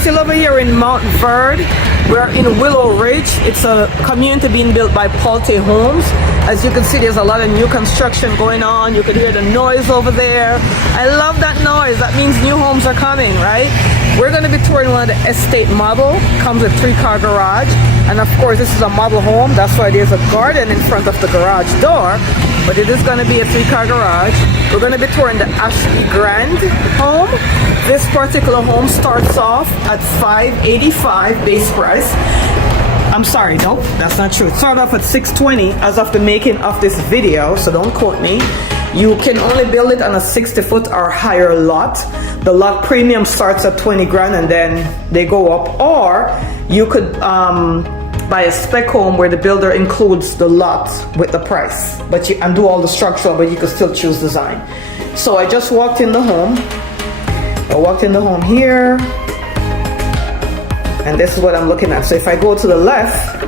still over here in Montverde. We're in Willow Ridge. It's a community being built by Everytime Homes. As you can see, there's a lot of new construction going on. You can hear the noise over there. I love that noise. That means new homes are coming, right? We're going to be touring one of the estate model. Comes with 3-car garage. And of course, this is a model home. That's why there's a garden in front of the garage door. But it is going to be a 3-car garage. We're going to be touring the Ashley Grand home. This particular home starts off at $585 base price. I'm sorry, nope, that's not true. It started off at $620 as of the making of this video, so don't quote me. You can only build it on a 60-foot or higher lot. The lot premium starts at 20 grand and then they go up. Or you could buy a spec home where the builder includes the lot with the price, and do all the structural, but you could still choose design. So I just walked in the home. I walked in the home here, and this is what I'm looking at. So if I go to the left,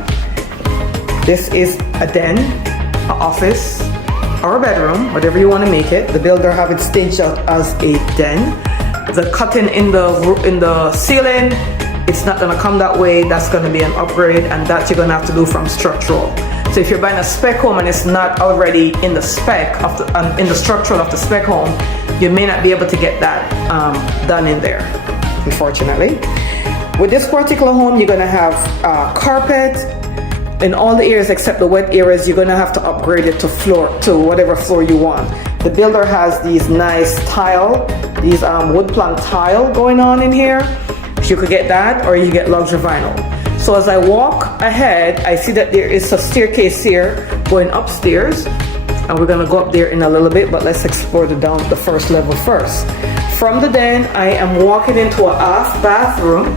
this is a den, an office, or a bedroom, whatever you want to make it. The builder have it staged out as a den. The cutting in the ceiling, it's not going to come that way. That's going to be an upgrade, and that you're going to have to do from structural. So if you're buying a spec home and it's not already in the spec of in the structural of the spec home, you may not be able to get that done in there, unfortunately. With this particular home, you're going to have carpet in all the areas except the wet areas. You're going to have to upgrade it to whatever floor you want. The builder has these nice tile, these wood plank tile going on in here. You could get that, or you get luxury vinyl. So as I walk ahead, I see that there is a staircase here going upstairs, and we're gonna go up there in a little bit, but let's explore the first level first. From the den, I am walking into an aft bathroom.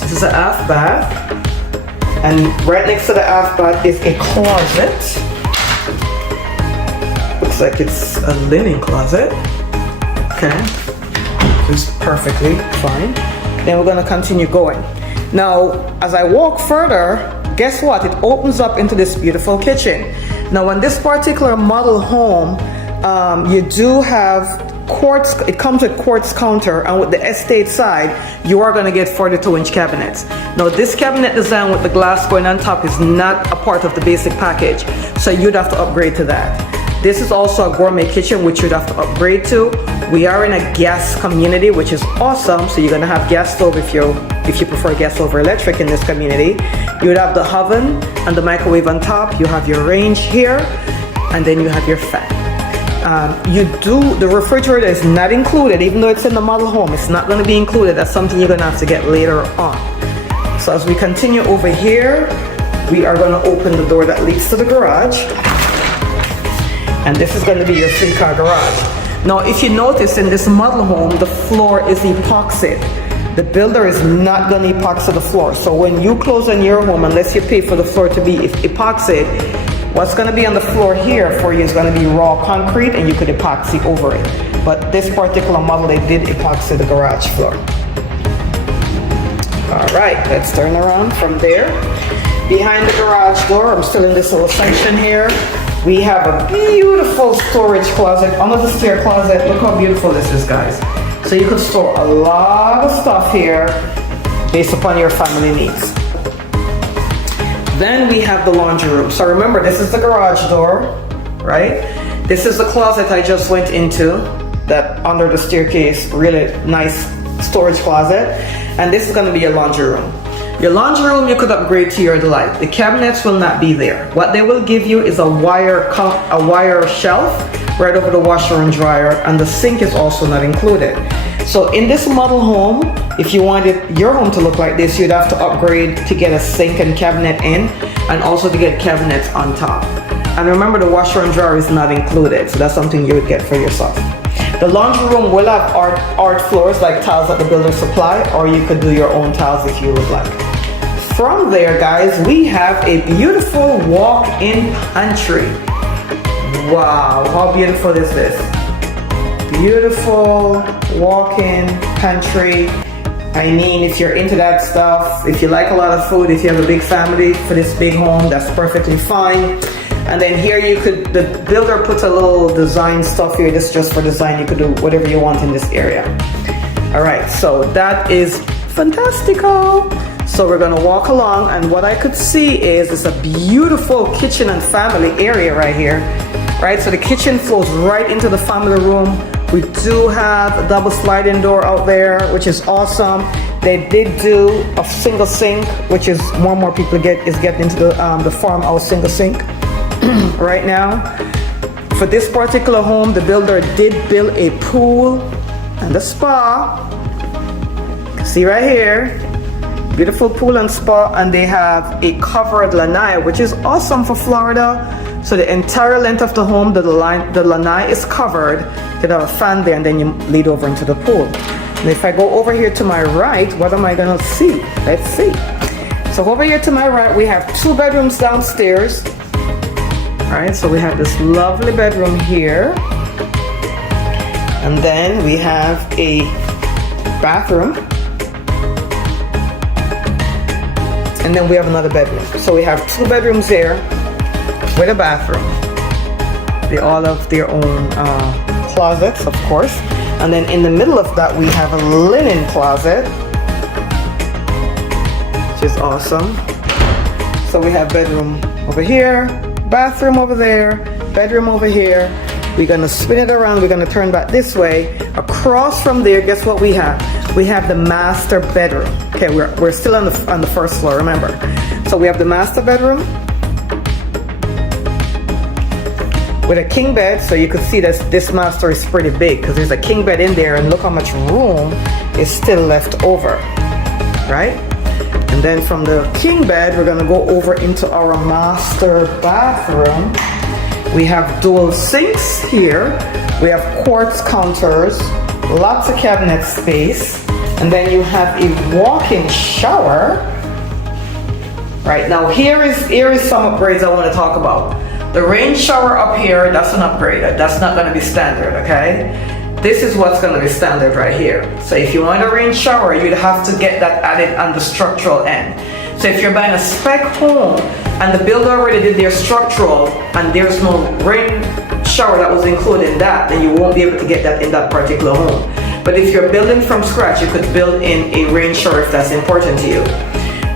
This is an aft bath, and right next to the aft bath is a closet. Looks like it's a linen closet. Okay, it's perfectly fine. Then we're gonna continue going. Now, as I walk further, guess what? It opens up into this beautiful kitchen. Now, on this particular model home, you do have quartz. It comes with quartz counter, and with the estate side, you are gonna get 42-inch cabinets. Now, this cabinet design with the glass going on top is not a part of the basic package, so you'd have to upgrade to that. This is also a gourmet kitchen, which you'd have to upgrade to. We are in a gas community, which is awesome. So you're gonna have gas stove if you prefer gas over electric in this community. You would have the oven and the microwave on top. You have your range here, and then you have your fan. The refrigerator is not included, even though it's in the model home. It's not gonna be included. That's something you're gonna have to get later on. So as we continue over here, we are gonna open the door that leads to the garage. And this is going to be your 3-car garage. Now, if you notice in this model home, the floor is epoxied. The builder is not going to epoxy the floor. So when you close on your home, unless you pay for the floor to be epoxied, what's going to be on the floor here for you is going to be raw concrete, and you could epoxy over it. But this particular model, they did epoxy the garage floor. All right, let's turn around from there. Behind the garage door, I'm still in this little section here. We have a beautiful storage closet under the stair closet. Look how beautiful this is, guys. So you can store a lot of stuff here based upon your family needs. Then we have the laundry room. So remember, this is the garage door, right? This is the closet I just went into, that under the staircase, really nice storage closet. And this is gonna be your laundry room. Your laundry room, you could upgrade to your delight. The cabinets will not be there. What they will give you is a wire shelf right over the washer and dryer, and the sink is also not included. So in this model home, if you wanted your home to look like this, you'd have to upgrade to get a sink and cabinet in, and also to get cabinets on top. And remember, the washer and dryer is not included, so that's something you would get for yourself. The laundry room will have art floors, like tiles that the builder supply, or you could do your own tiles if you would like. From there, guys, we have a beautiful walk-in pantry. Wow, how beautiful is this? Beautiful walk-in pantry. I mean, if you're into that stuff, if you like a lot of food, if you have a big family for this big home, that's perfectly fine. And then here the builder puts a little design stuff here. This is just for design. You could do whatever you want in this area. All right, so that is fantastico. So we're gonna walk along, and what I could see is it's a beautiful kitchen and family area right here, right? So the kitchen flows right into the family room. We do have a double sliding door out there, which is awesome. They did do a single sink, which is one more people getting into the farmhouse single sink right now. For this particular home, the builder did build a pool and a spa. See right here, beautiful pool and spa, and they have a covered lanai, which is awesome for Florida. So the entire length of the home, the lanai is covered. You have a fan there, and then you lead over into the pool. And if I go over here to my right, what am I gonna see? Let's see. So over here to my right, we have 2 bedrooms downstairs. All right, so we have this lovely bedroom here. And then we have a bathroom. And then we have another bedroom. So we have 2 bedrooms there with a bathroom. They all have their own closets, of course. And then in the middle of that, we have a linen closet, which is awesome. So we have bedroom over here, bathroom over there, bedroom over here. We're gonna spin it around. We're gonna turn back this way. Across from there, guess what we have? We have the master bedroom. Okay, we're still on the first floor, remember. So we have the master bedroom with a king bed. So you could see that this master is pretty big because there's a king bed in there, and look how much room is still left over, right? And then from the king bed, we're gonna go over into our master bathroom. We have dual sinks here. We have quartz counters, lots of cabinet space, and then you have a walk-in shower. Right now, here is some upgrades I want to talk about. The rain shower up here, that's an upgrade. That's not going to be standard, okay? This is what's going to be standard right here. So if you want a rain shower, you'd have to get that added on the structural end. So if you're buying a spec home and the builder already did their structural and there's no rain shower that was included in that, then you won't be able to get that in that particular home. But if you're building from scratch, you could build in a rain shower if that's important to you.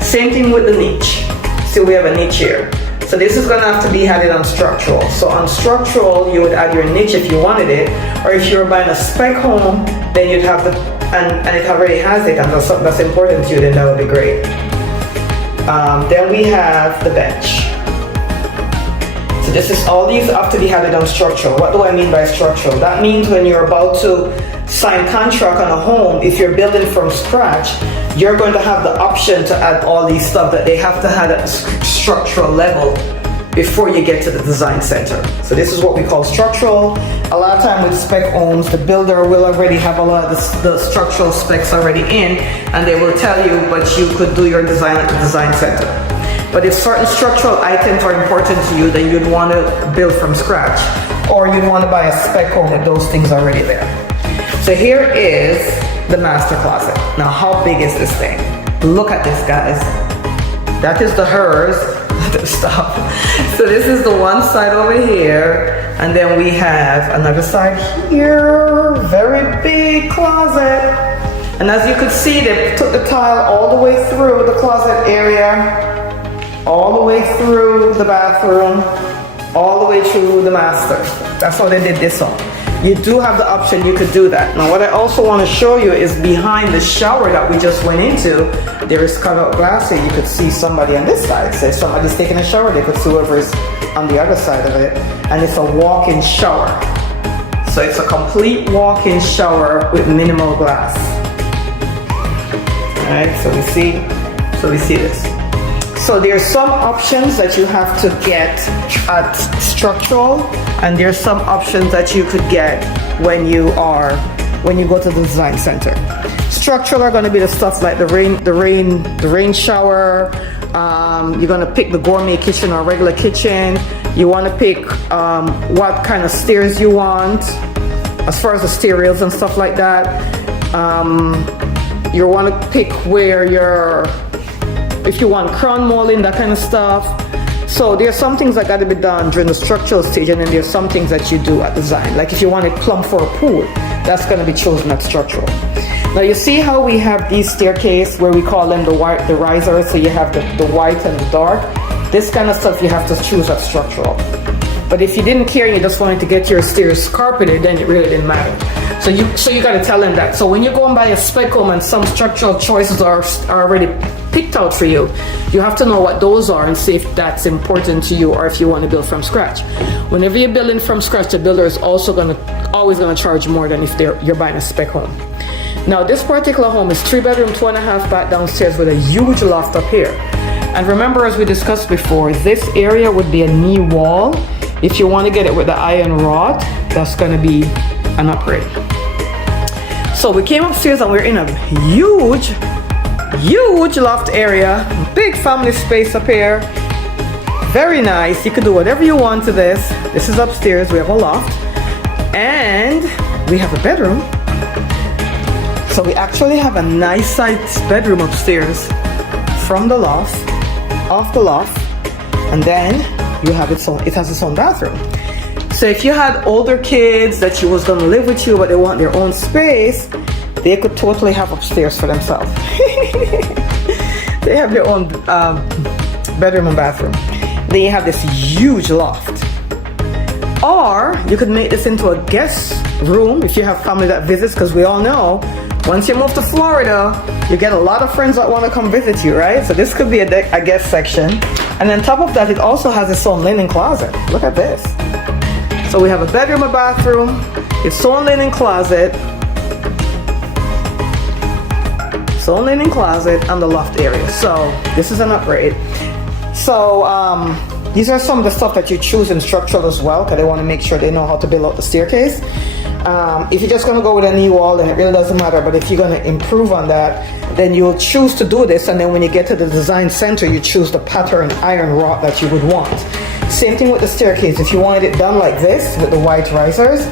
Same thing with the niche. So we have a niche here. So this is gonna have to be added on structural. So on structural, you would add your niche if you wanted it, or if you're buying a spec home, then you'd have the, and it already has it, and that's something that's important to you, then that would be great. Then we have the bench. So this is, all these have to be added on structural. What do I mean by structural? That means when you're about to sign contract on a home, if you're building from scratch, you're going to have the option to add all these stuff that they have to have at structural level before you get to the design center. So this is what we call structural. A lot of time with spec homes, the builder will already have a lot of the structural specs already in, and they will tell you, but you could do your design at the design center. But if certain structural items are important to you, then you'd want to build from scratch, or you'd want to buy a spec home with those things already there. So here is the master closet. Now, how big is this thing? Look at this, guys. That is the hers. Stop. So this is the one side over here, and then we have another side here. Very big closet. And as you could see, they took the tile all the way through the closet area, all the way through the bathroom, all the way through the master. That's how they did this one. You do have the option, you could do that. Now what I also want to show you is behind the shower that we just went into, there is cutout glass here. You could see somebody on this side. So if somebody's taking a shower, they could see whoever's on the other side of it. And it's a walk-in shower. So it's a complete walk-in shower with minimal glass. All right, so we see this. So there's some options that you have to get at structural, and there's some options that you could get when you go to the design center. Structural are going to be the stuff like the rain shower. You're going to pick the gourmet kitchen or regular kitchen. You want to pick what kind of stairs you want, as far as the stair rails and stuff like that. You want to pick where if you want crown molding, that kind of stuff. So there are some things that got to be done during the structural stage, and then there's some things that you do at design. Like if you want it plumb for a pool, that's going to be chosen at structural. Now you see how we have these staircase where we call them the risers. So you have the white and the dark. This kind of stuff you have to choose at structural. But if you didn't care and you just wanted to get your stairs carpeted, then it really didn't matter. So you got to tell them that. So when you go and buy a spec home and some structural choices are already picked out for you, you have to know what those are and see if that's important to you or if you want to build from scratch. Whenever you're building from scratch, the builder is also always going to charge more than if you're buying a spec home. Now this particular home is 3-bedroom, 2.5 bath downstairs with a huge loft up here. And remember, as we discussed before, this area would be a knee wall. If you want to get it with the iron rod, that's going to be an upgrade. So we came upstairs and we're in a huge loft area, big family space up here. Very nice. You can do whatever you want to this. This is upstairs. We have a loft and we have a bedroom. So we actually have a nice sized bedroom upstairs from the loft, off the loft, and then you have it has its own bathroom. So if you had older kids that you was gonna live with you but they want their own space, they could totally have upstairs for themselves. They have their own bedroom and bathroom. Then you have this huge loft. Or you could make this into a guest room if you have family that visits, because we all know once you move to Florida, you get a lot of friends that want to come visit you, right? So this could be a guest section. And on top of that, it also has its own linen closet. Look at this. So we have a bedroom, a bathroom, its own linen closet, and the loft area. So this is an upgrade. So these are some of the stuff that you choose in structural as well, because they want to make sure they know how to build out the staircase. If you're just going to go with a knee wall, then it really doesn't matter. But if you're going to improve on that, then you'll choose to do this. And then when you get to the design center, you choose the pattern iron rod that you would want. Same thing with the staircase. If you wanted it done like this with the white risers,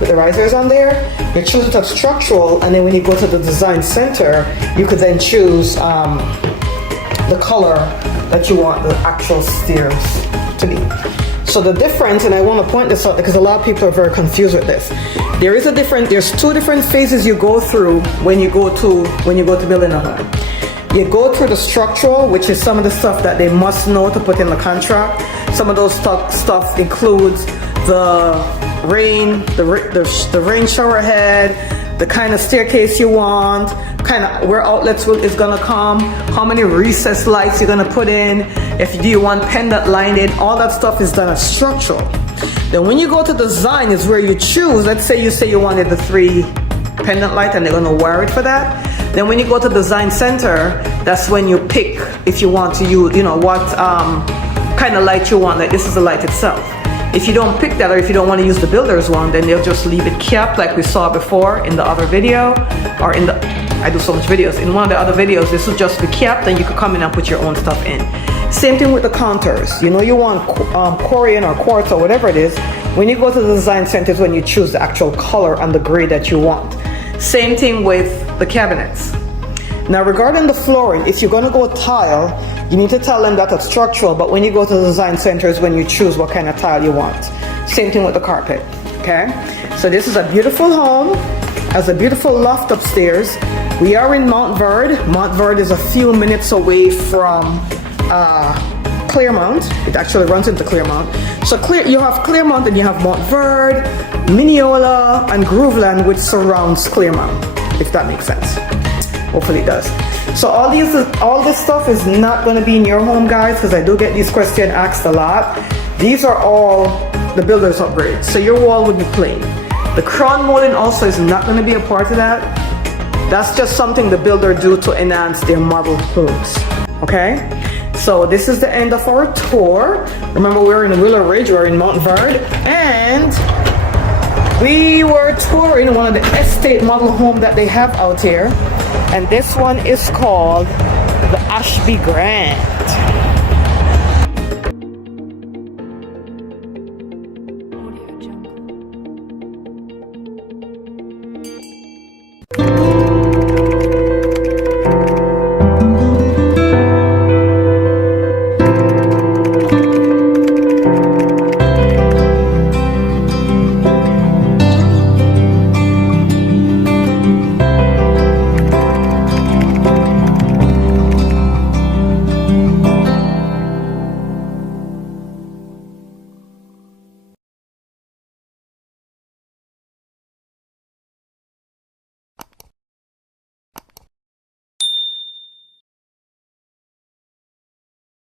with the risers on there, you choose it as structural. And then when you go to the design center, you could then choose the color that you want the actual stairs to be. So the difference, and I want to point this out because a lot of people are very confused with this. There's two different phases you go through when you go to building a home. You go through the structural, which is some of the stuff that they must know to put in the contract. Some of those stuff includes the rain shower head, the kind of staircase you want, kind of where outlets is gonna come, how many recessed lights you're gonna put in, do you want pendant lighting, all that stuff is done as structural. Then when you go to design is where you choose. Let's say you wanted the 3 pendant light and they're gonna wire it for that. Then when you go to design center, that's when you pick if you want to use, what kind of light you want. Like this is the light itself. If you don't pick that, or if you don't want to use the builder's one, then they'll just leave it capped like we saw before in the other video, or I do so much videos. In one of the other videos, this will just be capped and you could come in and put your own stuff in. Same thing with the counters. You want Corian or quartz or whatever it is. When you go to the design center is when you choose the actual color and the grade that you want. Same thing with the cabinets. Now regarding the flooring, if you're going to go tile, you need to tell them that it's structural, but when you go to the design center is when you choose what kind of tile you want. Same thing with the carpet, okay? So this is a beautiful home, has a beautiful loft upstairs. We are in Montverde. Montverde is a few minutes away from Claremont. It actually runs into Claremont. So you have Claremont and you have Montverde, Mineola, and Grooveland, which surrounds Claremont, if that makes sense. Hopefully it does. So all this stuff is not going to be in your home, guys, because I do get these questions asked a lot. These are all the builder's upgrades. So your wall would be plain. The crown molding also is not going to be a part of that. That's just something the builder do to enhance their model homes. Okay? So this is the end of our tour. Remember, we're in Willow Ridge, we're in Montverde, and we were touring one of the estate model home that they have out here. And this one is called the Ashby Grand.